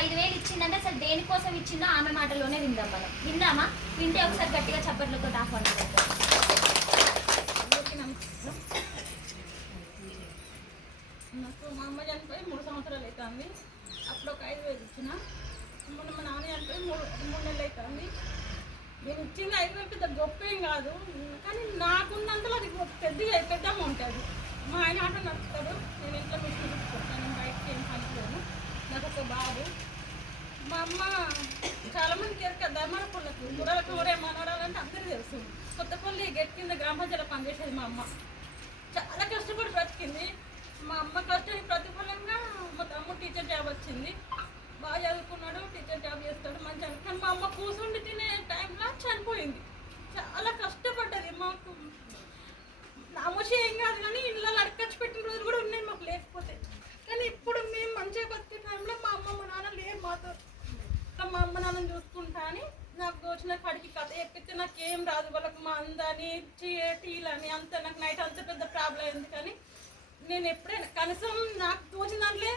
5,000 ఇచ్చిందంటే అసలు దేనికోసం ఇచ్చిందో ఆమె మాటలోనే విందాం మనం. విందామా? వింటే ఒకసారి గట్టిగా చప్పట్లతో ఆహ్వానం. నాకు మా అమ్మ చనిపోయి 3 సంవత్సరాలు అవుతుంది. అప్పుడు ఒక 5,000 ఇచ్చిన. మొన్న మా నాన్న చనిపోయి 3 నెలలు అవుతుంది. నేను ఇచ్చింది 5,000 పెద్ద గొప్ప ఏం కాదు, కానీ నాకున్నంతలో అది పెద్ద అమౌంట్. అది మా ఆయన ఆట నడుపుతాడు, నేను ఇంట్లో మిషన్ తీసుకుంటాను, నేను బయటకి ఏం పనిచేయను. నాకు ఒక బాబు. మా అమ్మ చాలామందికి ఎరక ధర్మపుల్లకు గుర్రాలకు ఊరే మనవడాలంటే అందరికీ తెలుసు. కొత్తపల్లి గెట్ కింద గ్రామ పంచాయతీలో పనిచేసేది మా అమ్మ. చాలా కష్టపడి బ్రతికింది. మా అమ్మ కష్టానికి ప్రతిఫలంగా మా తమ్ముడు టీచర్ జాబ్ వచ్చింది. బాగా చదువుకున్నాడు, టీచర్ జాబ్ చేస్తాడు మంచిగా. కానీ మా అమ్మ కూర్చుండి తినే టైంలో చనిపోయింది. చాలా కష్టపడ్డది. మాకు నామోషి ఏం కాదు, కానీ ఇళ్ళ అడకచ్చి పెట్టిన రోజులు కూడా ఉన్నాయి మాకు లేకపోతే. కానీ ఇప్పుడు మేము మంచిగా బతికే టైంలో మా అమ్మ మా నాన్న లేరు మాతో. మా అమ్మ నాన్నని చూసుకుంటా అని నాకు దోచిన కాడికి కథ ఎక్కితే నాకు ఏం రాదు. వాళ్ళకు మా అందని టీలని అంత నాకు నైట్ అంత పెద్ద ప్రాబ్లం అయింది. కానీ నేను ఎప్పుడైనా కనీసం నాకు తోచిన దాంట్లో